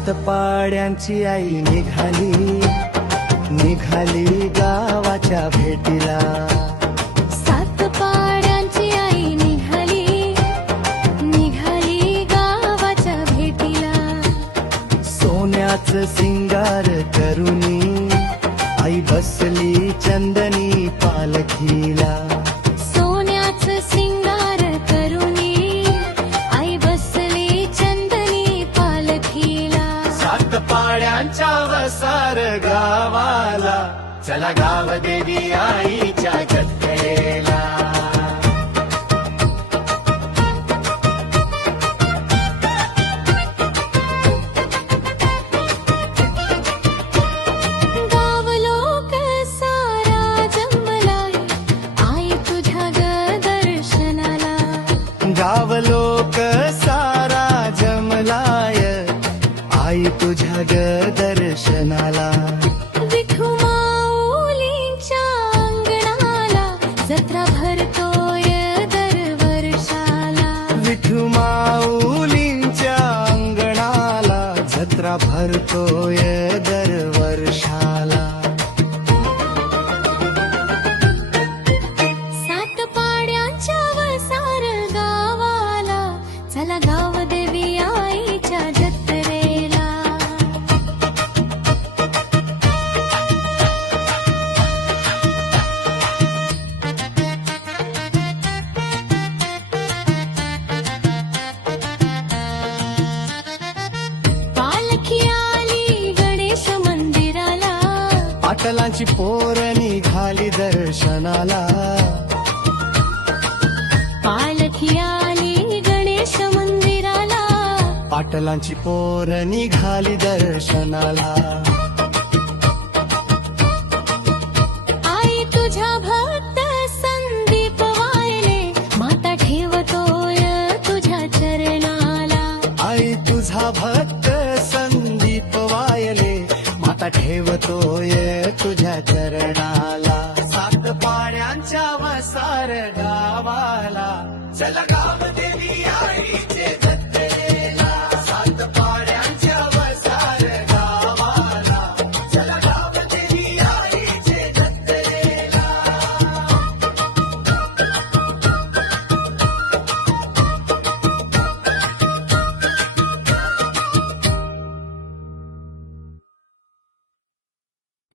सात पाड्यांची आई निघाली गावाच्या भेटीला. सात पाड्यांची आई निघाली गावाच्या भेटीला. सोन्याचं सिंगार करुनी आई बसली चंदनी पालखीला. सोन्याचं सिंगार करुनी आई बसली चंदनी पालखीला. सात पाड्यांच्या वसार गावाला, चला गाव देवी आईच्या जत्रेला. गाव लोक सारा जमलाय आई तुझ्या ग दर्शनाला. गाव लोक सारा जमलाय आई तुझ्या ग दर्शनाला. विठू माऊलींच्या अंगणाला जत्रा भरतोय दरवर्षाला. विठू माऊलींच्या अंगणाला जत्रा भरतोय दरवर्षाला. सात पाड्यांच्या वसार गावाला, चला गाव देवी आईच्या जत्रेला. पालखी आली गणेश मंदिराला. पाटलांची पोर निघाली दर्शनाला. पालखी आली गणेश मंदिराला. पाटलांची पोर निघाली दर्शनाला. आई तुझ्या भक्त संदीप वायले माता ठेवतोय तुझ्या चरणाला. आई तुझा भक्त संदीप वायले माता ठेवतोय तुझ्या चरणाला. सात पाड्यांच्या वसार गावाला, चला गाव देवी आईचे